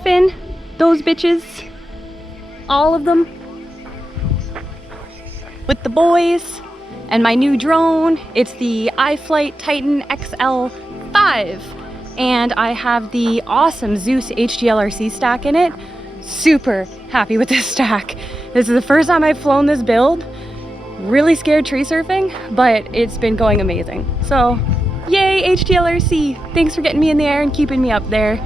surfing those bitches, all of them, with the boys and my new drone. It's the iFlight Titan XL5, and I have the awesome Zeus HDLRC stack in it. Super happy with this stack. This is the first time I've flown this build. Really scared tree surfing, but it's been going amazing. So yay HDLRC, thanks for getting me in the air and keeping me up there.